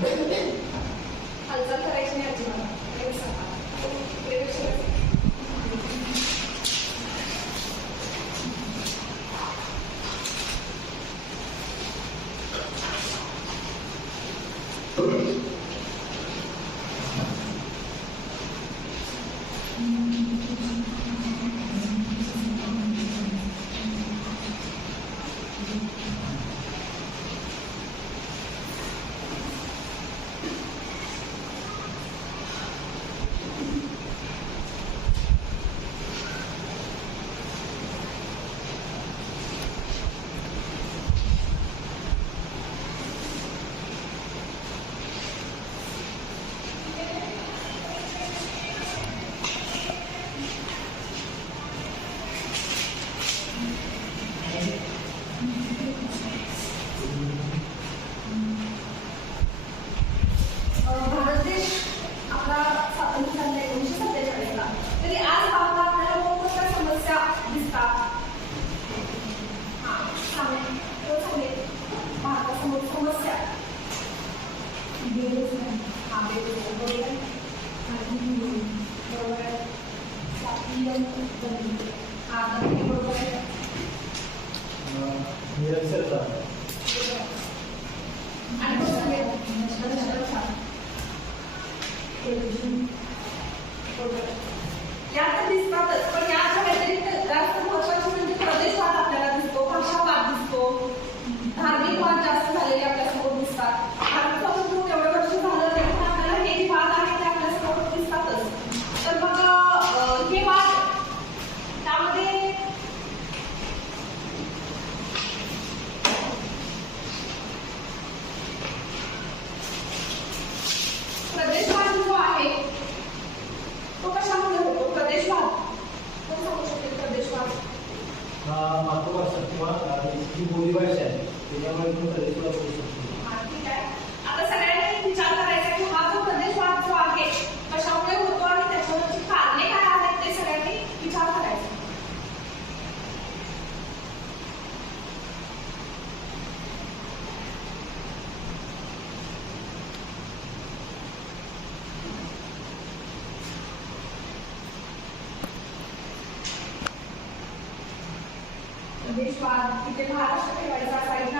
हालचाल करायची नाही अजिबात আর কি করব किंवा सब की गोली बाय से ये हमारे को सर्विस वाला वाद इथे महाराष्ट्र ठेवायचा साईडला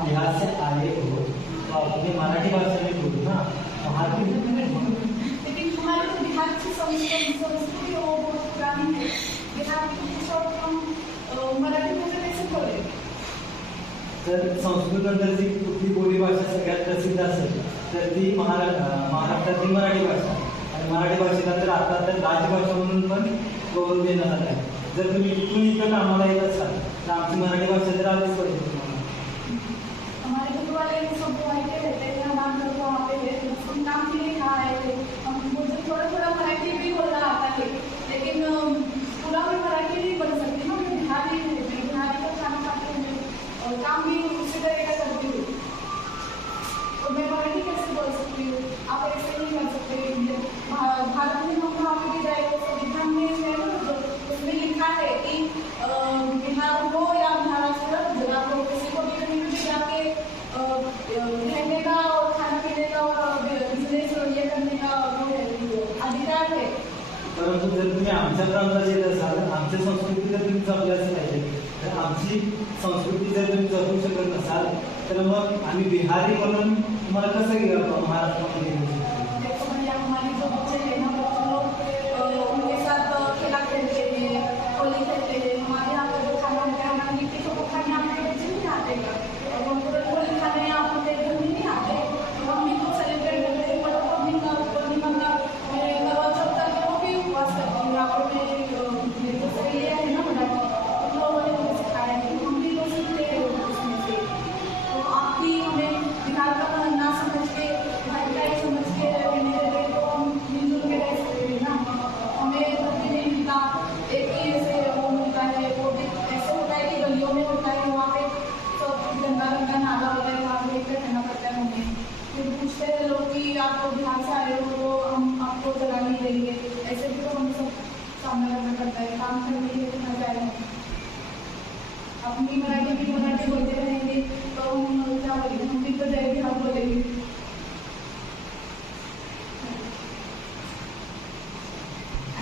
आप यहाँ से आए हो तो आपने मराठी भाषा में बोलो ना वहाँ के लेकिन हमारे तो बिहार संस्कृति बहुत पुरानी है बिहार तर जी कुठली बोली भाषा सगळ्यात प्रसिद्ध असेल तर ती महारा महाराष्ट्रातली मराठी भाषा आणि मराठी भाषेला तर आता तर राजभाषा म्हणून पण गौरव देण्यात आला आहे जर तुम्ही इथून इथं कामाला येत असाल तर आमची मराठी भाषा तर आलीच पाहिजे ये सब वहाँ पे हम काम के लिए यहाँ आए थे हम थोड़ा थोड़ा मराठी परंतु जर तुम्ही आमच्या प्रांतात येत असाल आमची संस्कृती जर तुम्ही असं पाहिजे. तर आमची संस्कृती जर तुम्ही जपू शकत नसाल तर मग आम्ही बिहारी म्हणून तुम्हाला कसं महाराष्ट्रामध्ये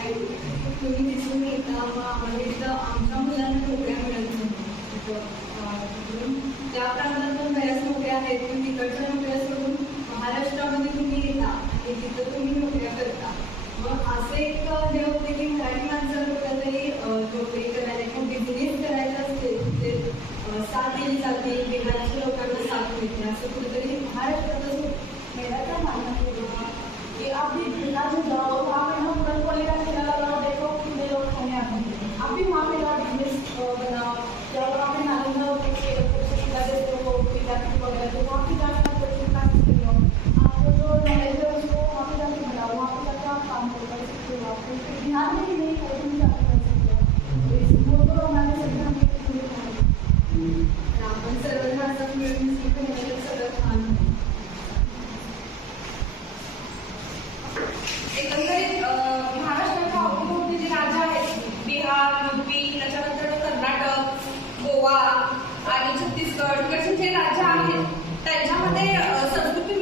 तुम्ही दिसून येता म्हणजे इथं आमच्या मुलांना नोकऱ्या मिळत नाही. त्या प्रांतात पण बऱ्याच नोकऱ्या आहेत. पण तिकडच्या नोकऱ्या सोडून महाराष्ट्रामध्ये तुम्ही येता आणि तिथं तुम्ही नोकऱ्या करता. मग असे एक हे होते की आणि छत्तीसगड इकडचे जे राज्य आहेत त्यांच्यामध्ये संस्कृती